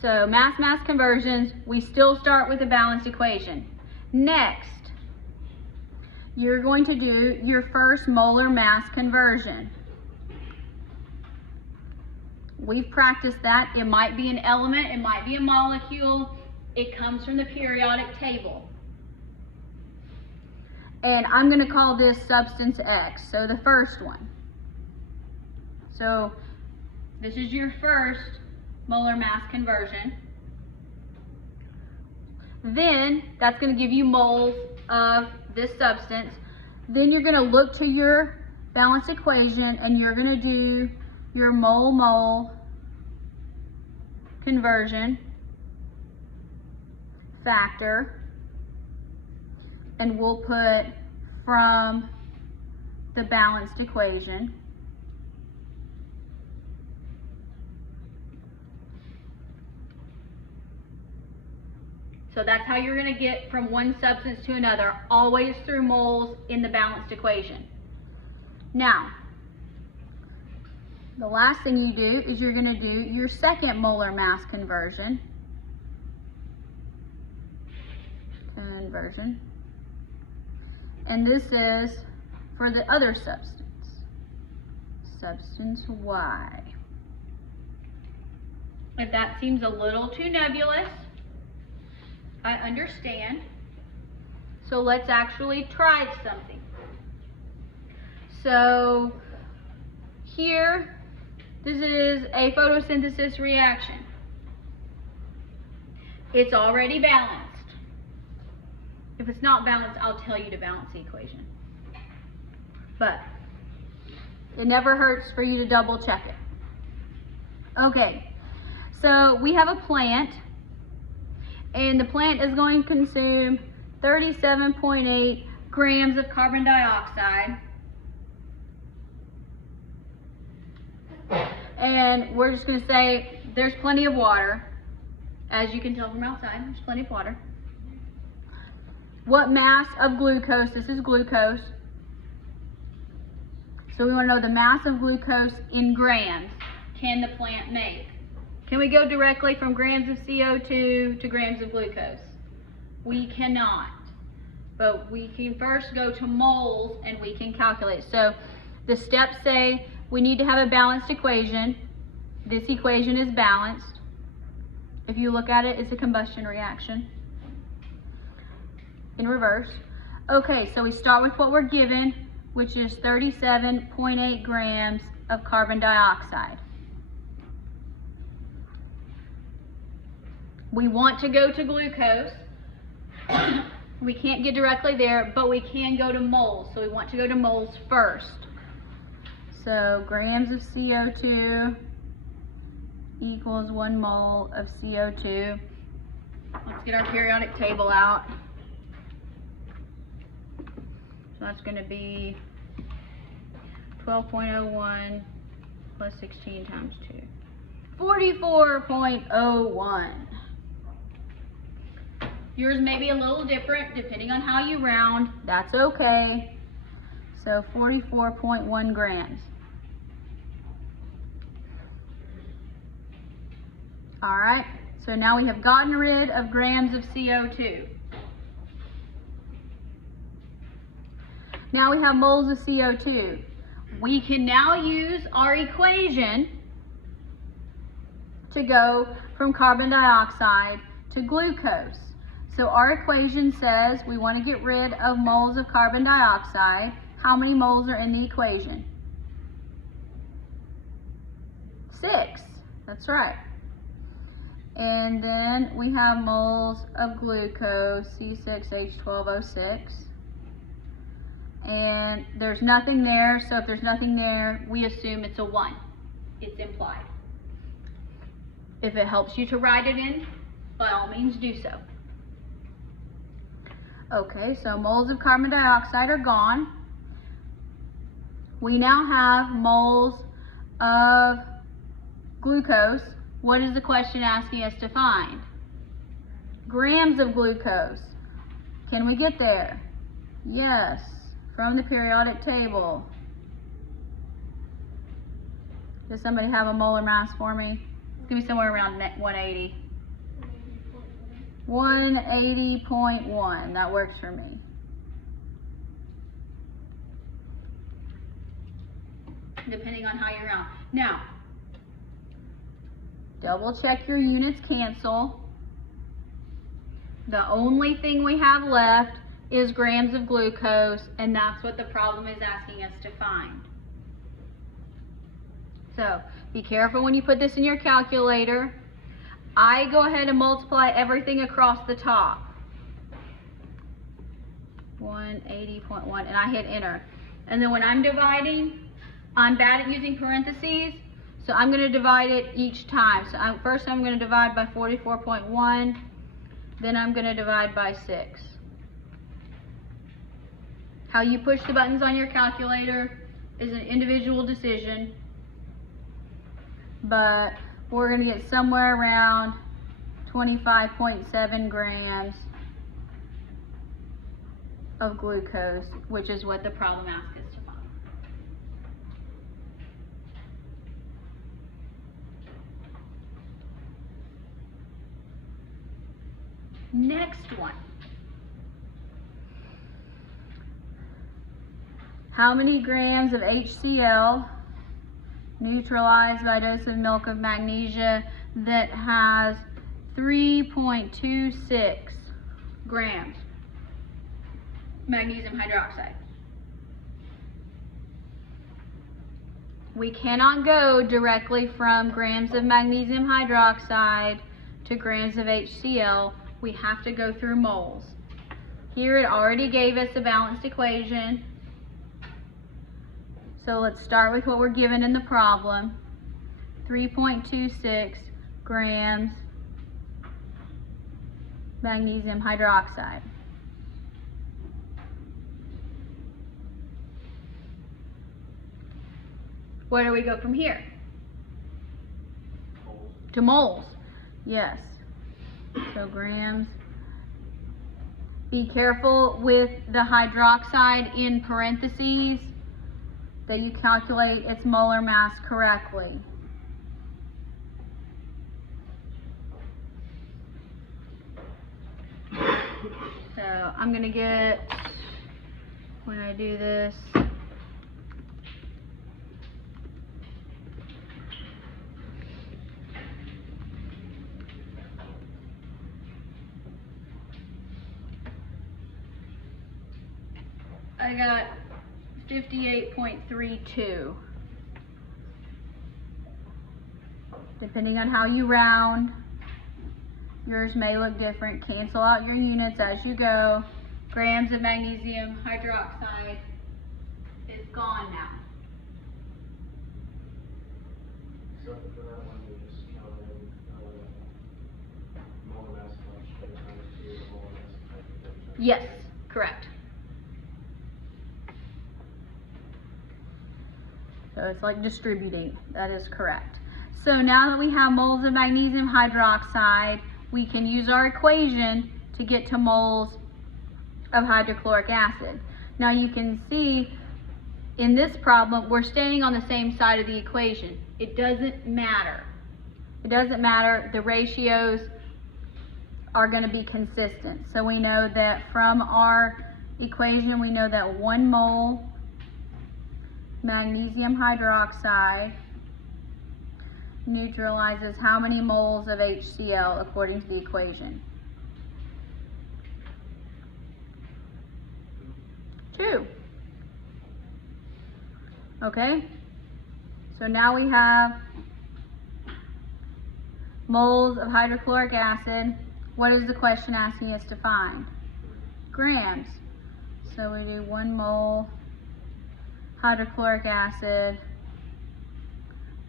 So mass-mass conversions, we still start with a balanced equation. Next, you're going to do your first molar mass conversion. We've practiced that. It might be an element, it might be a molecule. It comes from the periodic table. And I'm going to call this substance X, so the first one. So this is your first molar mass conversion. Then that's going to give you moles of this substance. Then you're going to look to your balanced equation and you're going to do your mole-mole conversion factor, and we'll put from the balanced equation. So that's how you're going to get from one substance to another, always through moles in the balanced equation. Now, the last thing you do is you're going to do your second molar mass conversion. And this is for the other substance, substance Y. If that seems a little too nebulous, I understand. So let's actually try something. So here, this is a photosynthesis reaction. It's already balanced. If it's not balanced, I'll tell you to balance the equation. But it never hurts for you to double check it. Okay, so we have a plant, and the plant is going to consume 37.8 grams of carbon dioxide. And we're just going to say there's plenty of water. As you can tell from outside, there's plenty of water. What mass of glucose? This is glucose. So we want to know the mass of glucose in grams can the plant make. Can we go directly from grams of CO2 to grams of glucose? We cannot. But we can first go to moles and we can calculate. So the steps say we need to have a balanced equation. This equation is balanced. If you look at it, it's a combustion reaction. In reverse. Okay, so we start with what we're given, which is 37.8 grams of carbon dioxide. We want to go to glucose. We can't get directly there, but we can go to moles. So we want to go to moles first. So grams of CO2 equals 1 mole of CO2. Let's get our periodic table out. So that's going to be 12.01 plus 16 times 2. 44.01. Yours may be a little different depending on how you round. That's okay. So 44.1 grams. All right, so now we have gotten rid of grams of CO2. Now we have moles of CO2. We can now use our equation to go from carbon dioxide to glucose. So our equation says we want to get rid of moles of carbon dioxide. How many moles are in the equation? 6. That's right. And then we have moles of glucose, C6H12O6. And there's nothing there, so if there's nothing there, we assume it's a 1. It's implied. If it helps you to write it in, by all means do so. Okay, so moles of carbon dioxide are gone. We now have moles of glucose. What is the question asking us to find? Grams of glucose. Can we get there? Yes, from the periodic table. Does somebody have a molar mass for me? It's going to be somewhere around 180. 180.1, that works for me. Depending on how you round. Now, double check your units cancel. The only thing we have left is grams of glucose, and that's what the problem is asking us to find. So, be careful when you put this in your calculator. I go ahead and multiply everything across the top. 180.1, and I hit enter. And then when I'm dividing, I'm bad at using parentheses, so I'm going to divide it each time. So first I'm going to divide by 44.1, then I'm going to divide by 6. How you push the buttons on your calculator is an individual decision, but we're going to get somewhere around 25.7 grams of glucose, which is what the problem asks us to find. Next one. How many grams of HCl neutralized by a dose of milk of magnesia that has 3.26 grams magnesium hydroxide? We cannot go directly from grams of magnesium hydroxide to grams of HCl. We have to go through moles. Here it already gave us a balanced equation. So let's start with what we're given in the problem. 3.26 grams magnesium hydroxide. Where do we go from here? To moles. Yes. So grams. Be careful with the hydroxide in parentheses that you calculate its molar mass correctly. So I'm going to get, when I do this, I got 58.32. Depending on how you round, yours may look different. Cancel out your units as you go. Grams of magnesium hydroxide is gone now. So for that one, we just count in molar mass times 2 molar mass times. Yes, correct. So it's like distributing. That is correct. So now that we have moles of magnesium hydroxide, we can use our equation to get to moles of hydrochloric acid. Now you can see in this problem, we're staying on the same side of the equation. It doesn't matter. It doesn't matter. The ratios are going to be consistent. So we know that from our equation, we know that 1 mole magnesium hydroxide neutralizes how many moles of HCl according to the equation? 2. Okay, so now we have moles of hydrochloric acid. What is the question asking us to find? Grams. So we do 1 mole hydrochloric acid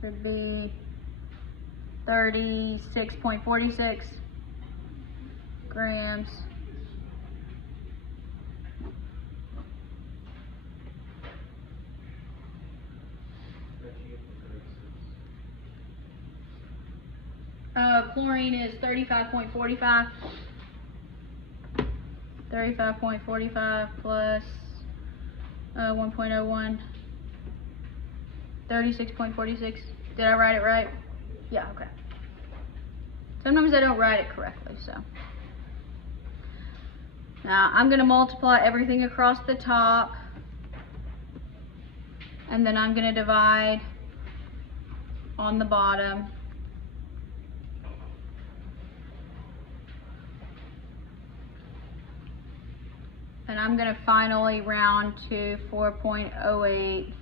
should be 36.46 grams. Chlorine is 35.45. 35.45 plus 1.01. 36.46. Did I write it right? Yeah, okay. Sometimes I don't write it correctly, so. Now I'm going to multiply everything across the top, and then I'm going to divide on the bottom. And I'm going to finally round to 4.08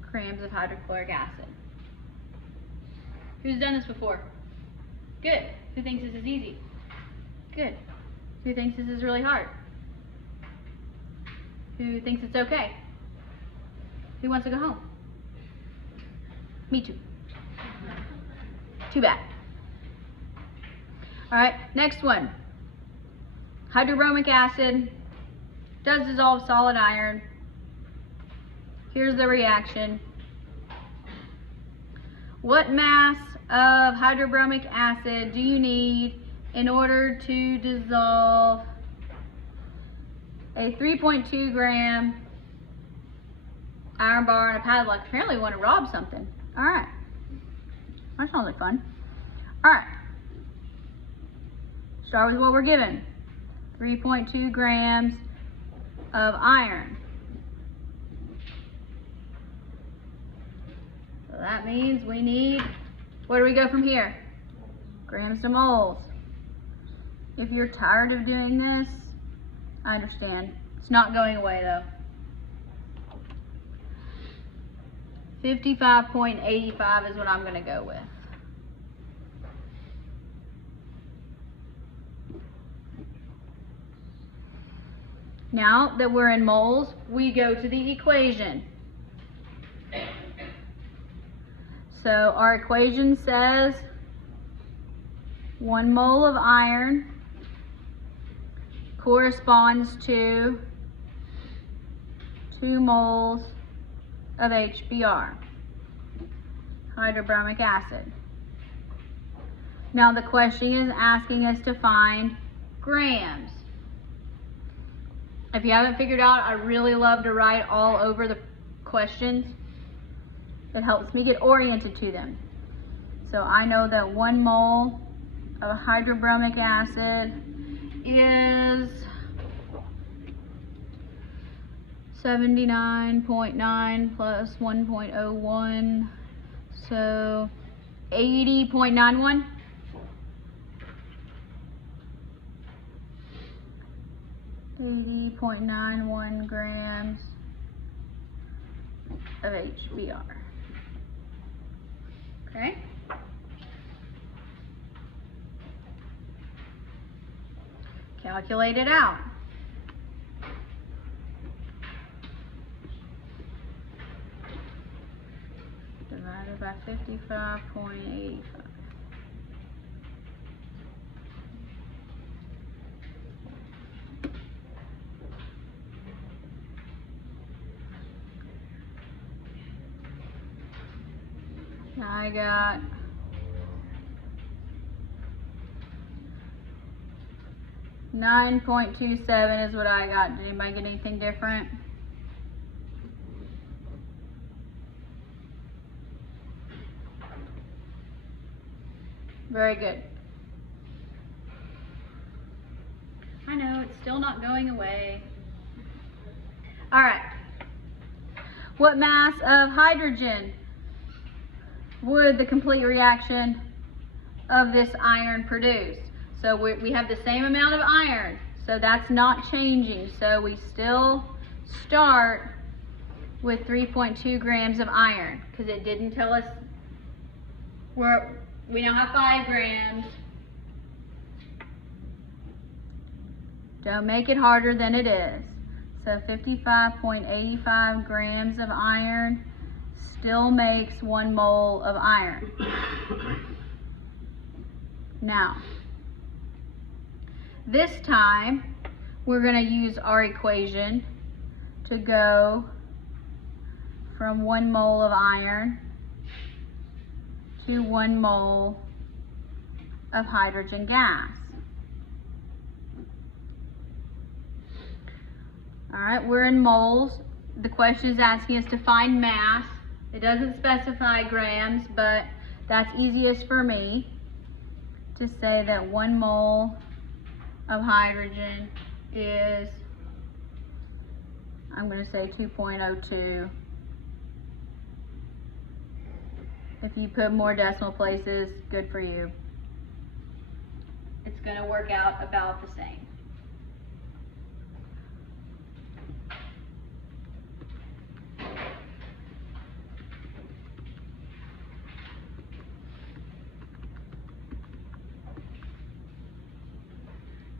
grams of hydrochloric acid. Who's done this before? Good. Who thinks this is easy? Good. Who thinks this is really hard? Who thinks it's okay? Who wants to go home? Me too. Too bad. All right, next one. Hydrobromic acid does dissolve solid iron. Here's the reaction. What mass of hydrobromic acid do you need in order to dissolve a 3.2 gram iron bar and a padlock? Apparently we want to rob something. All right. That sounds like fun. All right. Start with what we're given. 3.2 grams of iron. So that means we need, where do we go from here? Grams to moles. If you're tired of doing this, I understand. It's not going away though. 55.85 is what I'm going to go with. Now that we're in moles, we go to the equation. So our equation says 1 mole of iron corresponds to 2 moles of HBr, hydrobromic acid. Now the question is asking us to find grams. If you haven't figured out, I really love to write all over the questions. It helps me get oriented to them. So I know that 1 mole of hydrobromic acid is 79.9 plus 1.01, so 80.91. .91 grams of HBr. Okay. Calculate it out. Divided by 55.85. I got 9.27 is what I got. Did anybody get anything different? Very good. I know, it's still not going away. All right. What mass of hydrogen would the complete reaction of this iron produce? So we have the same amount of iron, so that's not changing. So we still start with 3.2 grams of iron because it didn't tell us we now have 5 grams. Don't make it harder than it is. So 55.85 grams of iron still makes 1 mole of iron. Now, this time we're going to use our equation to go from 1 mole of iron to 1 mole of hydrogen gas. All right, we're in moles. The question is asking us to find mass. It doesn't specify grams, but that's easiest for me. to say that 1 mole of hydrogen is, I'm going to say 2.02. If you put more decimal places, good for you. It's going to work out about the same.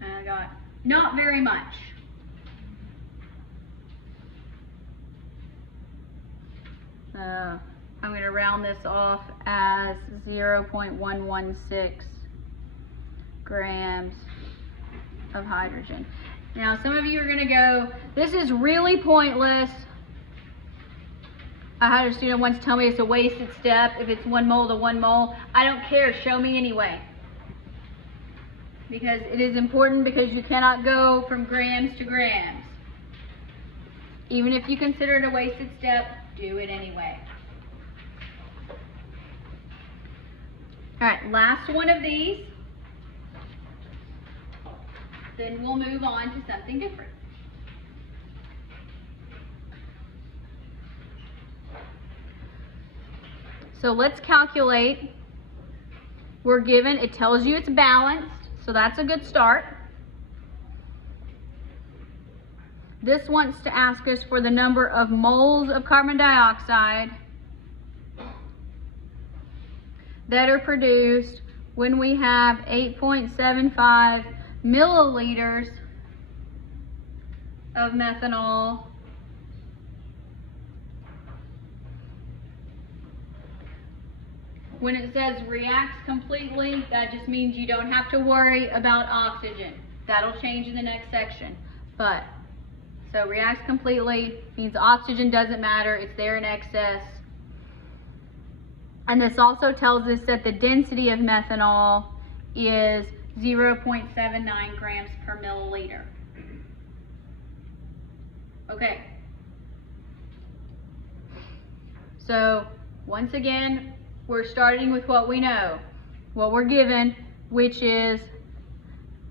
And I got not very much. I'm going to round this off as 0.116 grams of hydrogen. Now some of you are going to go, this is really pointless. I had a student once tell me it's a wasted step if it's 1 mole to 1 mole. I don't care, show me anyway. Because it is important, because you cannot go from grams to grams. Even if you consider it a wasted step, do it anyway. All right, last one of these. Then we'll move on to something different. So let's calculate. We're given, it tells you it's balanced, so that's a good start. This wants to ask us for the number of moles of carbon dioxide that are produced when we have 8.75 milliliters of methanol when it says reacts completely, that just means you don't have to worry about oxygen. That'll change in the next section. But so reacts completely means oxygen doesn't matter, it's there in excess. And this also tells us that the density of methanol is 0.79 grams per milliliter. Okay. So once again, we're starting with what we know, what we're given, which is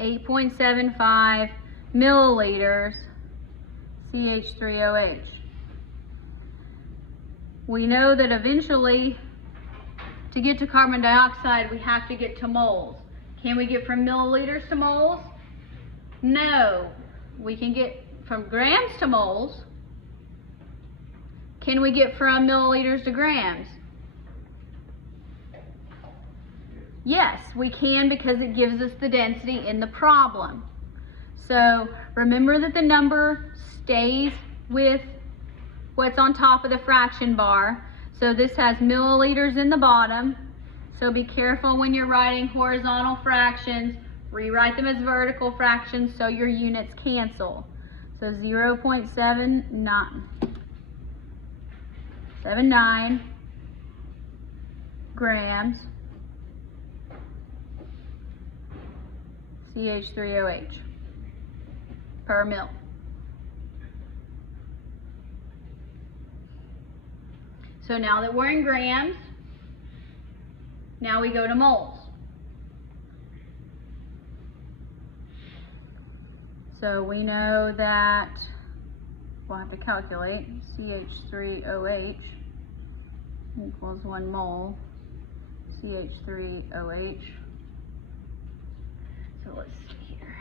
8.75 milliliters CH3OH. We know that eventually, to get to carbon dioxide, we have to get to moles. Can we get from milliliters to moles? No. We can get from grams to moles. Can we get from milliliters to grams? Yes, we can, because it gives us the density in the problem. So remember that the number stays with what's on top of the fraction bar. So this has milliliters in the bottom. So be careful when you're writing horizontal fractions. Rewrite them as vertical fractions so your units cancel. So 0.79 grams CH3OH per mil. So now that we're in grams, now we go to moles. So we know that we'll have to calculate CH3OH equals 1 mole CH3OH. So let's see here.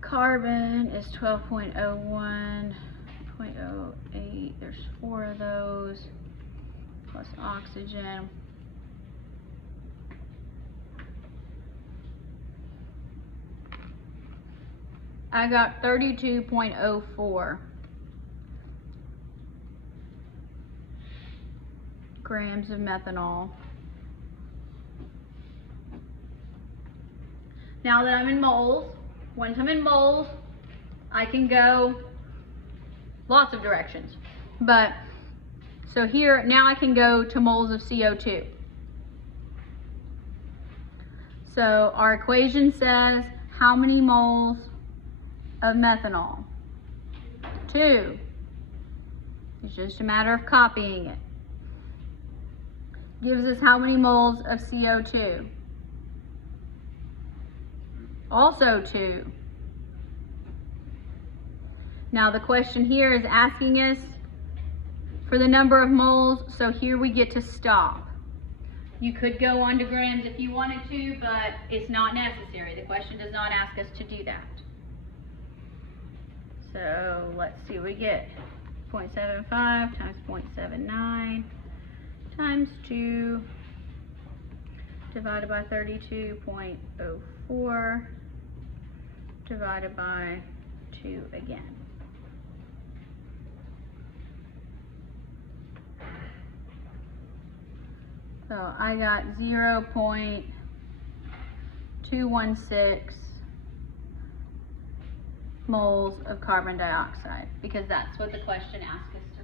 Carbon is 12.01, 0.08. There's 4 of those, plus oxygen. I got 32.04 grams of methanol. Now that I'm in moles, once I'm in moles, I can go lots of directions. But, so here, now I can go to moles of CO2. So our equation says how many moles of methanol? 2. It's just a matter of copying it. gives us how many moles of CO2? Also 2. Now the question here is asking us for the number of moles, so here we get to stop. You could go on to grams if you wanted to, but it's not necessary. The question does not ask us to do that. So let's see, we get 0.75 times 0.79 times 2 divided by 32.04 divided by 2 again. So I got 0.216 moles of carbon dioxide because that's what the question asked us